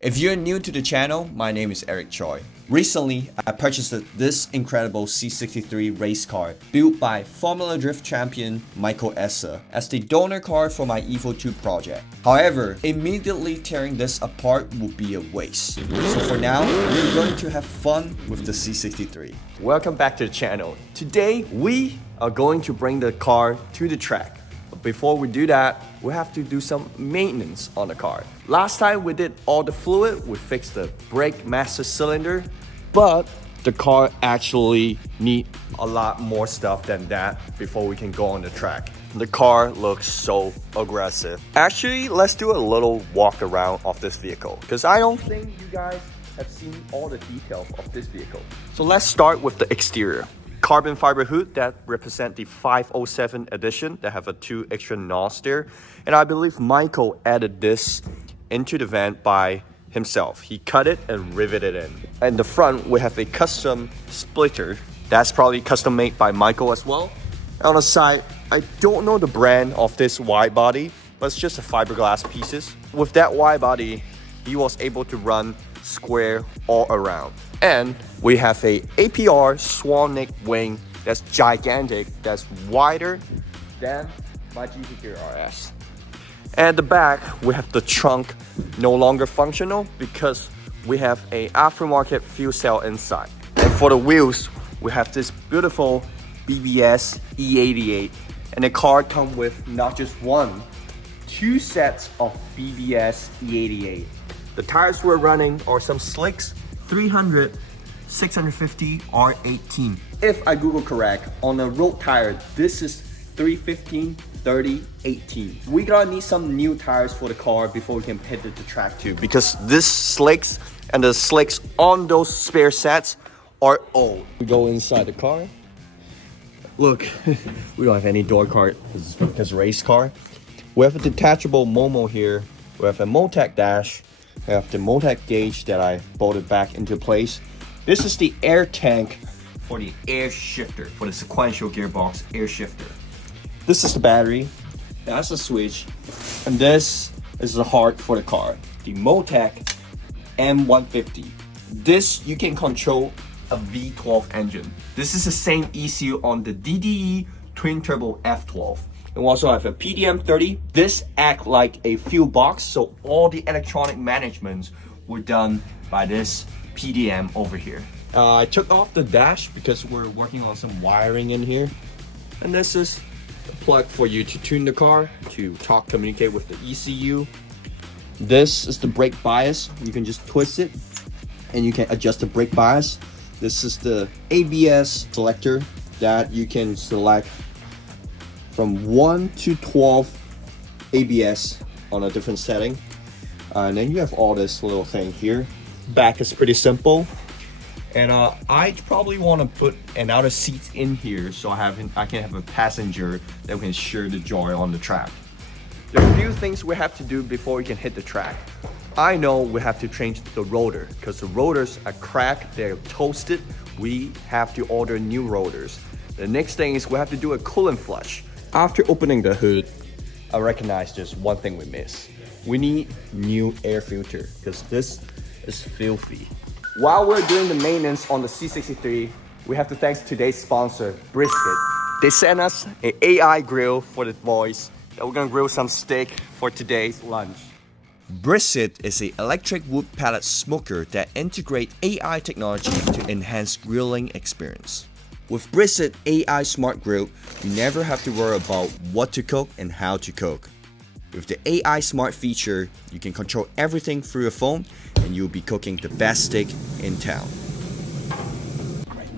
If you're new to the channel, my name is Eric Choi. Recently, I purchased this incredible C63 race car built by Formula Drift champion Michael Esser as the donor car for my Evo 2 project. However, immediately tearing this apart would be a waste. So for now, we're going to have fun with the C63. Welcome back to the channel. Today, we are going to bring the car to the track. But before we do that, we have to do some maintenance on the car. Last time we did all the fluid, we fixed the brake master cylinder, but the car actually needs a lot more stuff than that before we can go on the track. The car looks so aggressive. Actually, let's do a little walk around of this vehicle because I don't think you guys have seen all the details of this vehicle. So let's start with the exterior. Carbon fiber hood that represent the 507 edition that have a 2 extra knobs there. And I believe Michael added this into the van by himself. He cut it and riveted it in. And the front, we have a custom splitter. That's probably custom made by Michael as well. On the side, I don't know the brand of this wide body, but it's just a fiberglass pieces. With that wide body, he was able to run square all around. And we have a APR swan neck wing that's gigantic, that's wider than my C63R RS. And at the back, we have the trunk no longer functional because we have a aftermarket fuel cell inside. And for the wheels, we have this beautiful BBS E88. And the car comes with not just one, 2 sets of BBS E88. The tires we're running are some slicks 300 650 R18. If I Google correct, on a road tire, this is 315 30 18. We gotta need some new tires for the car before we can hit the track too, because this slicks and the slicks on those spare sets are old. We go inside the car. Look, we don't have any door card because race car. We have a detachable Momo here. We have a Motec dash. We have the Motec gauge that I bolted back into place. This is the air tank for the air shifter, for the sequential gearbox air shifter. This is the battery, that's the switch, and this is the heart for the car, the Motec M150. This, you can control a V12 engine. This is the same ECU on the DDE twin turbo F12. And we also have a PDM30. This acts like a fuel box, so all the electronic managements were done by this PDM over here. I took off the dash because we're working on some wiring in here. And this is the plug for you to tune the car, to communicate with the ECU. This is the brake bias. You can just twist it and you can adjust the brake bias. This is the ABS selector that you can select from 1 to 12 ABS on a different setting. And then you have all this little thing here. Back is pretty simple. And I probably want to put another seat in here so I can have a passenger that can share the joy on the track. There are a few things we have to do before we can hit the track. I know we have to change the rotor because the rotors are cracked, they're toasted. We have to order new rotors. The next thing is we have to do a coolant flush. After opening the hood, I recognize just one thing we miss. We need new air filter because this is filthy. While we're doing the maintenance on the C63, we have to thank today's sponsor, BRISKIT. They sent us an AI grill for the boys that we're gonna grill some steak for today's lunch. BRISKIT is an electric wood pellet smoker that integrates AI technology to enhance grilling experience. With BRISKIT AI Smart Grill, you never have to worry about what to cook and how to cook. With the AI Smart feature, you can control everything through your phone and you'll be cooking the best steak in town.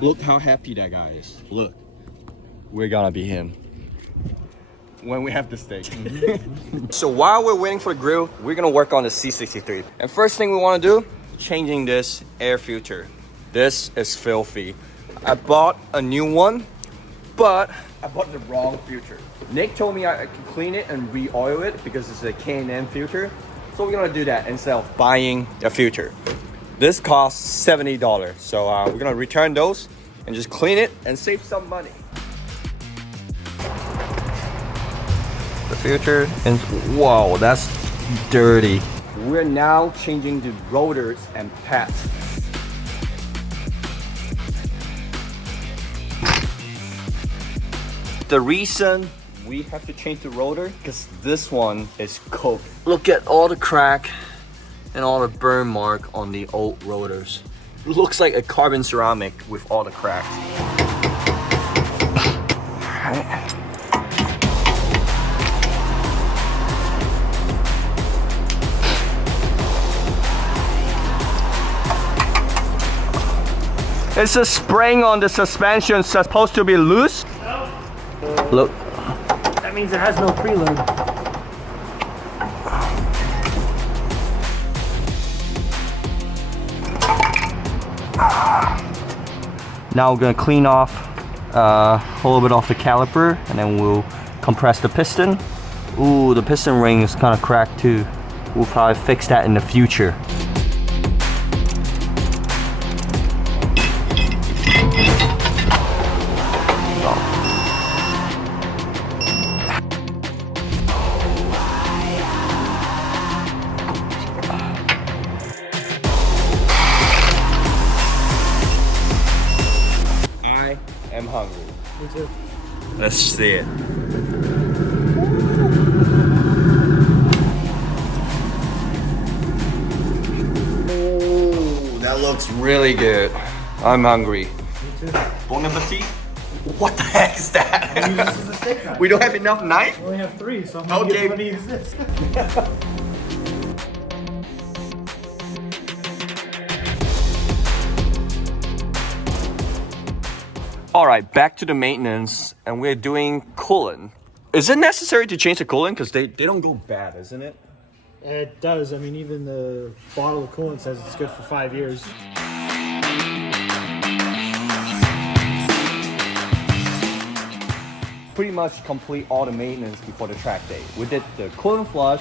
Look how happy that guy is. Look, we're gonna be him when we have the steak. So while we're waiting for the grill, we're gonna work on the C63. And first thing we wanna do, changing this air filter. This is filthy. I bought a new one, but I bought the wrong filter. Nick told me I can clean it and re-oil it because it's a K&N filter. So we're gonna do that instead of buying a filter. This costs $70. So we're gonna return those and just clean it and save some money. The filter, and whoa, that's dirty. we're now changing the rotors and pads. The reason we have to change the rotor because this one is cooked. Look at all the crack and all the burn mark on the old rotors. It looks like a carbon ceramic with all the cracks. Alright. Is the spring on the suspension supposed to be loose? No. Look. That means it has no preload. Now we're gonna clean off a little bit off the caliper, and then we'll compress the piston. Ooh, the piston ring is kind of cracked too. We'll probably fix that in the future. I'm hungry. Me too. Let's see it. Oh, that looks really good. I'm hungry. Me too. Bon appetit. What the heck is that? We use this as a steak knife. We don't have enough knife? We only have 3, so I'm gonna use this. All right, back to the maintenance, and we're doing coolant. Is it necessary to change the coolant? Because they don't go bad, isn't it? It does. I mean, even the bottle of coolant says it's good for 5 years. Pretty much complete all the maintenance before the track day. We did the coolant flush,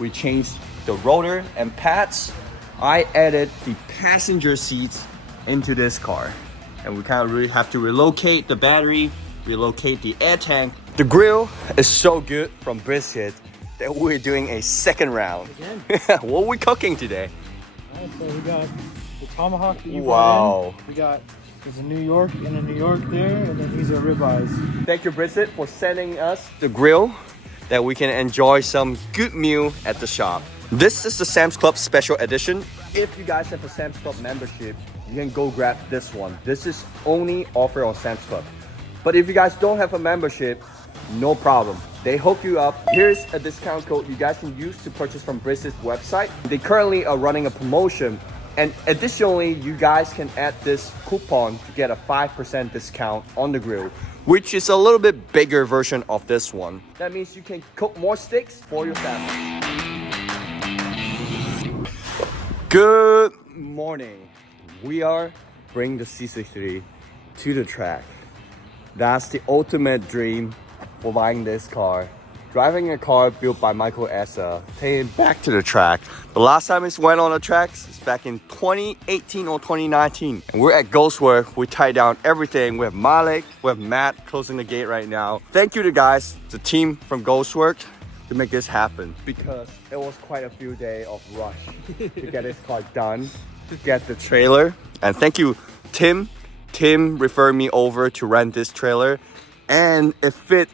we changed the rotor and pads. I added the passenger seats into this car. And we kind of really have to relocate the battery, relocate the air tank. The grill is so good from BRISKIT that we're doing a second round. Again? What are we cooking today? Alright, so we got the tomahawk that you Wow. brought in. We got, there's a New York and a New York there, and then these are ribeyes. Thank you, BRISKIT, for sending us the grill that we can enjoy some good meal at the shop. This is the Sam's Club Special Edition. If you guys have a Sam's Club membership, you can go grab this one. This is only offered on Sam's Club. But if you guys don't have a membership, no problem. They hook you up. Here's a discount code you guys can use to purchase from BRISKIT's website. They currently are running a promotion. And additionally, you guys can add this coupon to get a 5% discount on the grill, which is a little bit bigger version of this one. That means you can cook more steaks for your family. Good morning. We are bringing the C63 to the track. That's the ultimate dream for buying this car. Driving a car built by Michael Essa, taking it back to the track. The last time it went on the tracks is back in 2018 or 2019. And we're at Ghostwork. We tied down everything. We have Malik, we have Matt closing the gate right now. Thank you to guys, the team from Ghostwork, to make this happen. Because it was quite a few days of rush to get this car done, to get the trailer. And thank you, Tim. Tim referred me over to rent this trailer, and it fit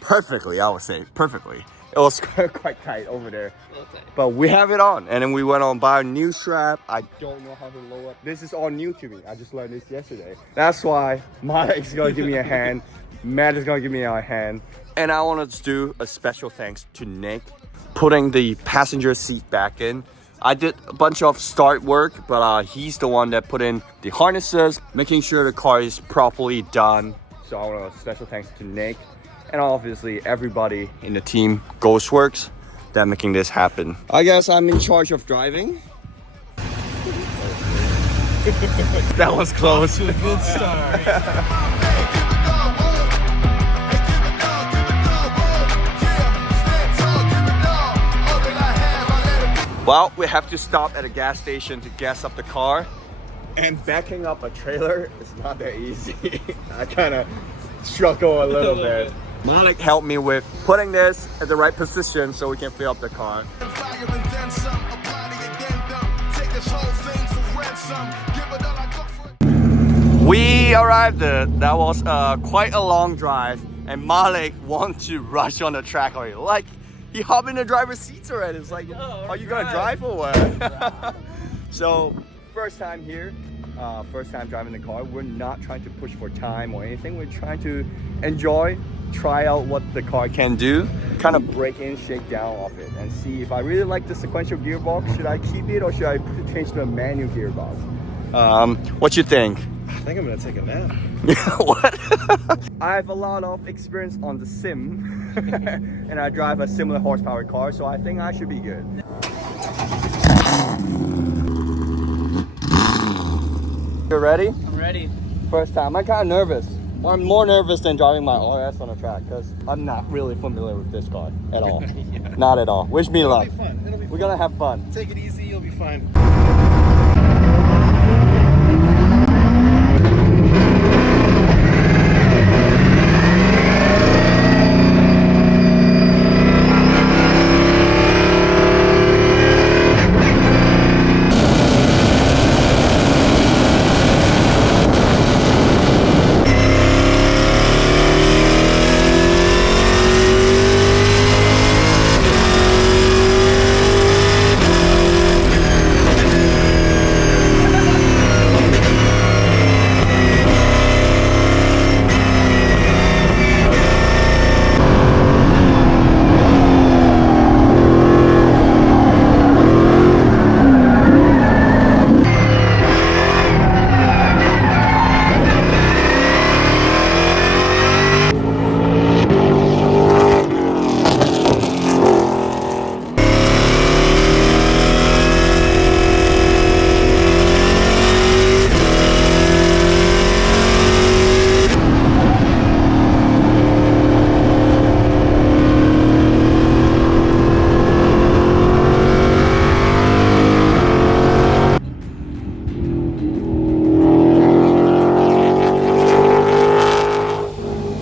perfectly, I would say, perfectly. It was quite tight over there. Okay. But we have it on, and then we went on buy a new strap. I don't know how to lower up. This is all new to me. I just learned this yesterday. That's why Malik's gonna give me a hand. Matt is gonna give me a hand. And I wanted to do a special thanks to Nick, putting the passenger seat back in. I did a bunch of start work, but he's the one that put in the harnesses, making sure the car is properly done. So I want a special thanks to Nick, and obviously everybody in the team Ghostworks that making this happen. I guess I'm in charge of driving. That was close. To a good start. Well, we have to stop at a gas station to gas up the car. And backing up a trailer is not that easy. I kind of struggle a little bit. Malik helped me with putting this at the right position so we can fill up the car. bigger and then some. Apply the addendum. Take this whole thing for ransom. Give it all I got for it. We arrived. That was quite a long drive, and Malik wants to rush on the track already. Like he hopped in the driver's seats already. It's like, are you gonna drive or what? So first time here, first time driving the car. We're not trying to push for time or anything. We're trying to enjoy, try out what the car can do, kind of break in, shake down off it, and see if I really like the sequential gearbox. Should I keep it or should I change to a manual gearbox? What you think? I think I'm gonna take a nap. What? I have a lot of experience on the sim and I drive a similar horsepower car, so I think I should be good. You ready? I'm ready. First time. I'm kind of nervous. I'm more nervous than driving my RS on a track because I'm not really familiar with this car at all. Yeah. Not at all. Wish me luck. It'll be fun. It'll be We're fun. gonna have fun. Take it easy, you'll be fine.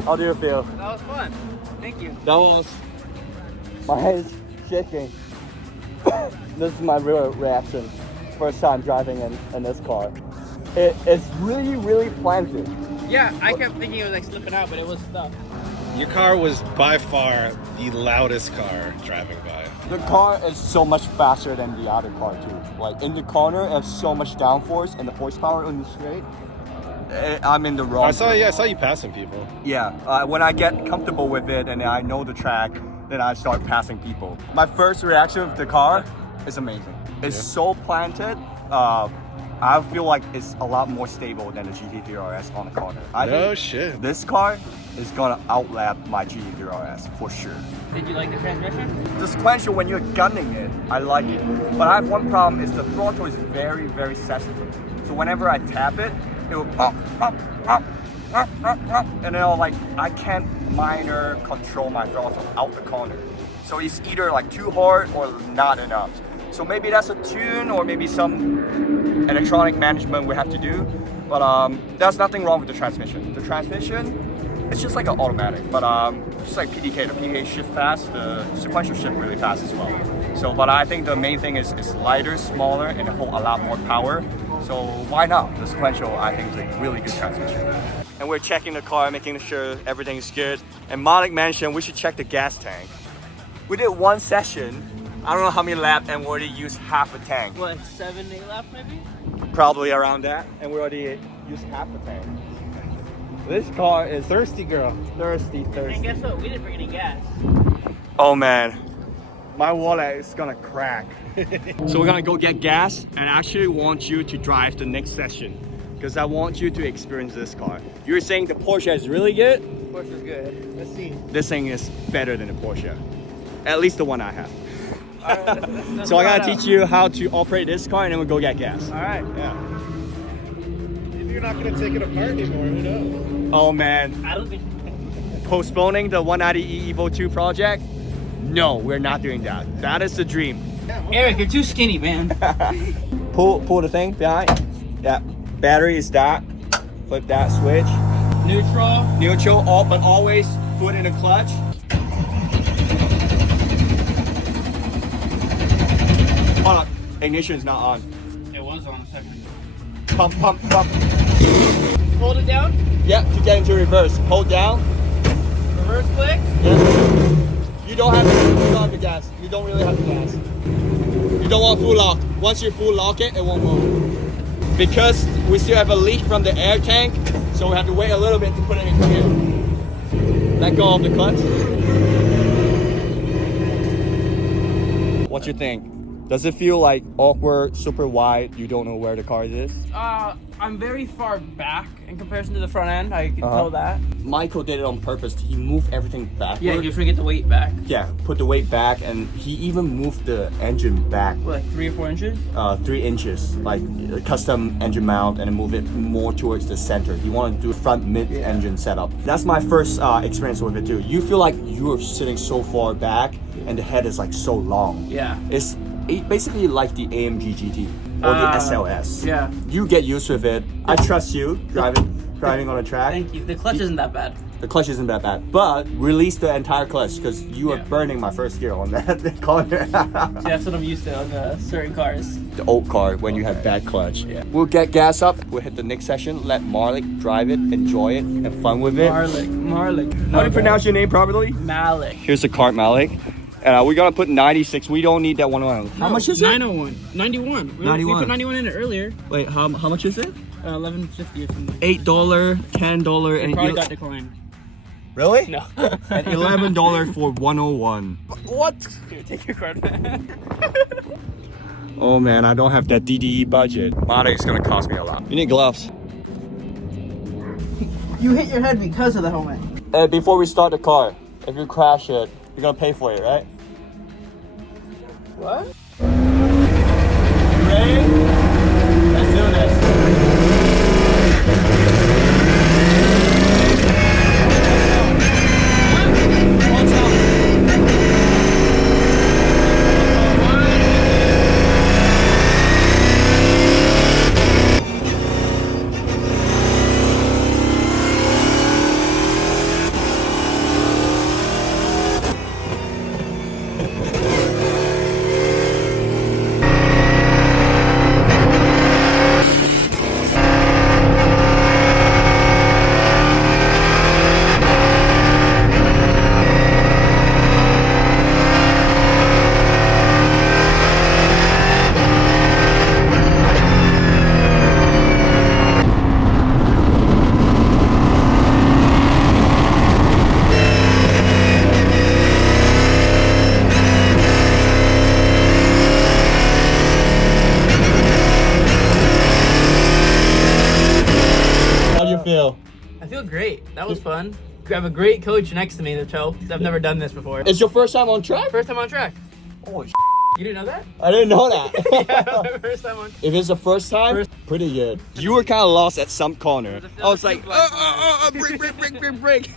How do you feel? That was fun. Thank you. That was... My head is shaking. This is my real reaction. First time driving in this car. It's really planted. Yeah, I kept thinking it was like slipping out, but it was stuck. Your car was by far the loudest car driving by. The car is so much faster than the other car too. Like in the corner, it has so much downforce and the horsepower on the straight. I'm in the wrong. I saw you passing people. Yeah, when I get comfortable with it and I know the track, then I start passing people. My first reaction of the car is amazing. It's so planted. I feel like it's a lot more stable than the GT3RS on the corner. I think Shit. this car is gonna outlap my GT3RS for sure. Did you like the transmission? The sequential, when you're gunning it, I like it. But I have one problem, is the throttle is very sensitive. So whenever I tap it, it will and then like I can't minor control my throttle out the corner. So it's either like too hard or not enough. So maybe that's a tune or maybe some electronic management we have to do. But there's nothing wrong with the transmission. The transmission, it's just like an automatic, but just like PDK, the PDK shift fast, the sequential shift really fast as well. So, but I think the main thing is it's lighter, smaller, and it hold a lot more power. So why not? The sequential, I think, is a really good transmission. And we're checking the car, making sure everything's good. And Malik mentioned we should check the gas tank. We did one session. I don't know how many laps, and we already used half a tank. What, 7, 8 laps maybe? Probably around that, and we already used half a tank. This car is Thirsty girl. thirsty. And guess what? We didn't bring any gas. Oh man, my wallet is gonna crack. So we're gonna go get gas, and I actually want you to drive the next session because I want you to experience this car. You were saying the Porsche is really good? Porsche's good. Let's see. This thing is better than the Porsche. At least the one I have. Alright, So I gotta teach you how to operate this car, and then we'll go get gas. Alright. Yeah. Maybe you're not gonna take it apart anymore, who knows? Oh man, I don't think. postponing the 190e Evo 2 project? No, we're not doing that. That is the dream. Eric, you're too skinny, man. Pull the thing behind. Yeah, battery is that. Flip that switch. Neutral, all, but always foot in the clutch. Ignition is not on. It was on a second. Pump, pump, pump. Hold it down. Yeah, to get into reverse. Hold down. Reverse click. Yeah. You don't have to pull on the gas. You don't really have the gas. You don't want full lock. Once you full lock it, it won't move. Because we still have a leak from the air tank, so we have to wait a little bit to put it in gear. Let go of the clutch. What you think? Does it feel like awkward, super wide, you don't know where the car is? I'm very far back in comparison to the front end. I can tell that. Michael did it on purpose. He moved everything backward. Yeah, you're trying to get the weight back. Yeah, put the weight back, and he even moved the engine back What, like 3 or 4 inches? 3 inches, like a custom engine mount, and then move it more towards the center. He wanted to do a front mid-engine setup. That's my first experience with it too. You feel like you're sitting so far back, and the head is like so long. Yeah. It's basically like the AMG GT or the SLS. Yeah. You get used with it. I trust you driving on a track. Thank you. The clutch isn't that bad. The clutch isn't that bad, but release the entire clutch because you are burning my first gear on that corner. See, that's what I'm used to on certain cars. The old car when you have bad clutch. Yeah. We'll get gas up. We'll hit the next session. Let Malik drive it, enjoy it, have fun with it. Malik. How do you pronounce your name properly? Malik. Here's the cart, Malik. And we're gonna put 96. We don't need that 101. How much is it? 901. 91. We 91. put 91 in it earlier. Wait, how much is it? $11.50 or something. $8, $10, and Probably got declined. really? No. And $11 for 101. What? Here, take your card back. Oh man, I don't have that DDE budget. Malik is gonna cost me a lot. You need gloves. You hit your head because of the helmet. Before we start the car, if you crash it, you're gonna pay for it, right? What? You ready? Let's do this. Feel? I feel great. That was fun. I have a great coach next to me to help. I've never done this before. It's your first time on track? First time on track. Holy You didn't know that? I didn't know that. Yeah, my first time on. If it's the first time, pretty good. You were kind of lost at some corner. I was like, break.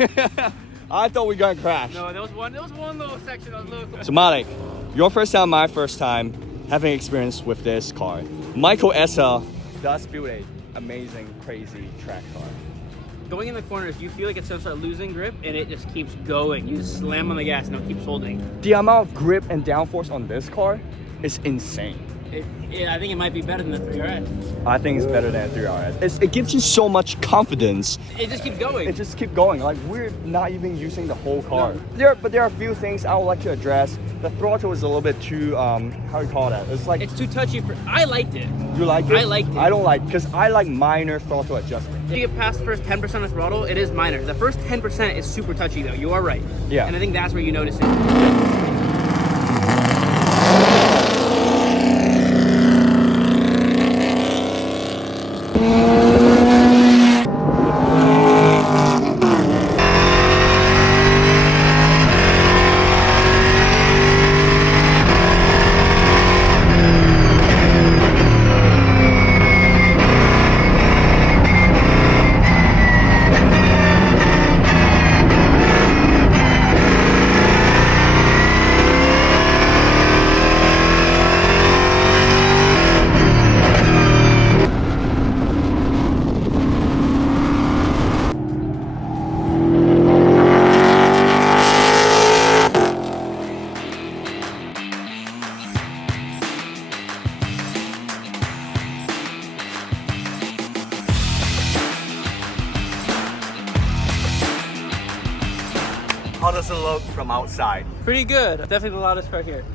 I thought we were gonna crash. No, there was one little section that was a little. So Malik, your first time, my first time having experience with this car. Michael SL does build a amazing, crazy track car. Going in the corners, you feel like it's gonna start losing grip, and it just keeps going. You just slam on the gas, and it keeps holding. The amount of grip and downforce on this car is insane. I think it might be better than the 3RS. I think it's better than a 3RS. It gives you so much confidence. It just keeps going. It just keeps going. Like, we're not even using the whole car. No. But there are a few things I would like to address. The throttle is a little bit too, how do you call that? It's like, It's too touchy for. I liked it. you like it? I liked it. I don't like, because I like minor throttle adjustment. If you get past the first 10% of throttle, it is minor. The first 10% is super touchy, though. You are right. Yeah. And I think that's where you notice it. does it look from outside? Pretty good. Definitely the loudest car here.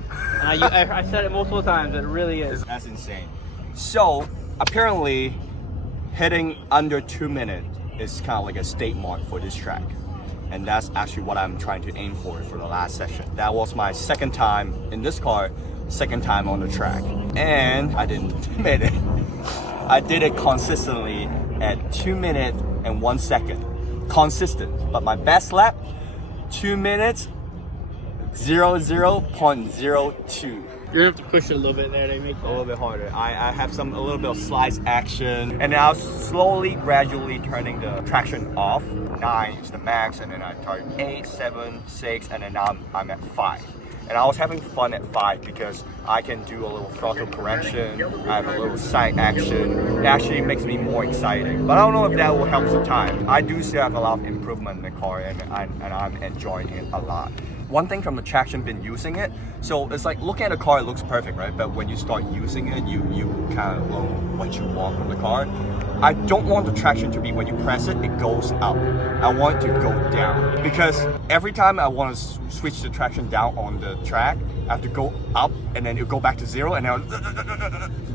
And I said it multiple times. It really is. That's insane. So apparently hitting under 2 minutes is kind of like a state mark for this track. And that's actually what I'm trying to aim for the last session. That was my second time in this car, second time on the track. And I didn't admit it. I did it consistently at 2 minutes and 1 second. Consistent. But my best lap, 2 minutes, 0.02. You're gonna have to push it a little bit there to make A little bit harder. I have a little bit of slice action, and then I was slowly, gradually turning the traction off. 9 is the max, and then I started 8, 7, 6, and then now I'm at 5. And I was having fun at 5 because I can do a little throttle correction. I have a little side action. It actually makes me more exciting. But I don't know if that will help the time. I do still have a lot of improvement in the car, and I'm enjoying it a lot. One thing from the traction, been using it, so it's like looking at a car, it looks perfect, right? But when you start using it, you kind of know what you want from the car. I don't want the traction to be when you press it, it goes up. I want it to go down, because every time I want to switch the traction down on the track, I have to go up and then it'll go back to 0 and then I'll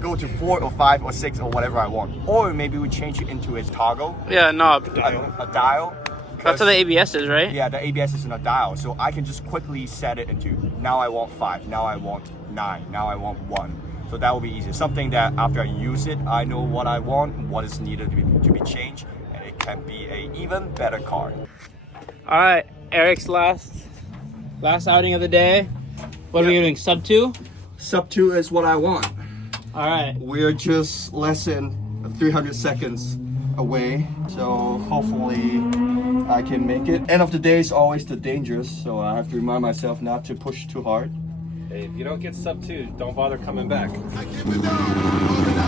go to 4 or 5 or 6 or whatever I want. Or maybe we change it into a toggle, Yeah, knob. a dial. That's what the ABS is, right? Yeah, the ABS is in a dial, so I can just quickly set it into, now I want 5, now I want 9, now I want 1. So that will be easy. Something that after I use it, I know what I want, what is needed to be changed, and it can be an even better car. All right, Eric's last outing of the day. What are we doing? Sub 2? Sub 2 is what I want. All right. We're just less than 300 seconds away, so hopefully I can make it. End of the day is always the dangerous, so I have to remind myself not to push too hard. Hey, if you don't get sub 2, don't bother coming back. I give it down. All that I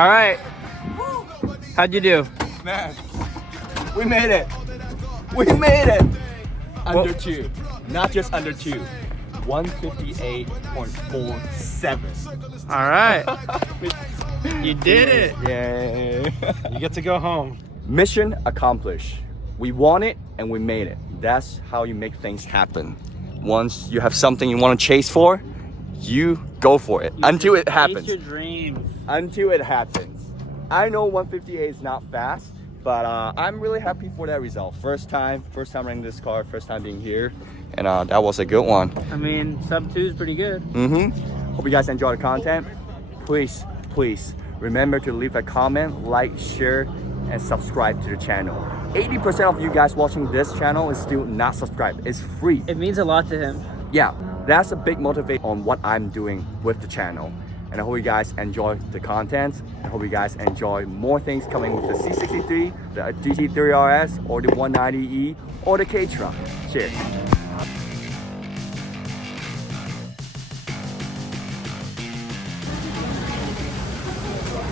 All right. How'd you do? Man, we made it. We made it. Under 2. Not just under 2. 158.47. All right. You did it. Yay. You get to go home. Mission accomplished. We want it and we made it. That's how you make things happen. Once you have something you want to chase for, you go for it until it happens. Chase your dreams. Until it happens. I know 158 is not fast, But I'm really happy for that result. First time running this car, first time being here, and that was a good one. I mean, sub 2 is pretty good. Hope you guys enjoy the content. Please remember to leave a comment, like, share, and subscribe to the channel. 80% of you guys watching this channel is still not subscribed. It's free. It means a lot to him. Yeah, that's a big motivation on what I'm doing with the channel. And I hope you guys enjoy the content. I hope you guys enjoy more things coming with the C63, the GT3RS, or the 190E, or the K-Truck. Cheers.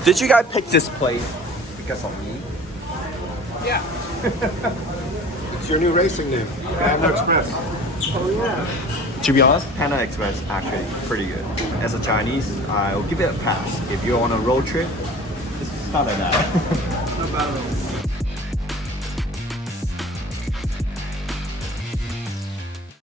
Did you guys pick this place because of me? Yeah. It's your new racing name, Panda Express. To be honest, Panda Express actually pretty good. As a Chinese, I'll give it a pass. If you're on a road trip, it's not that bad. Not bad at all.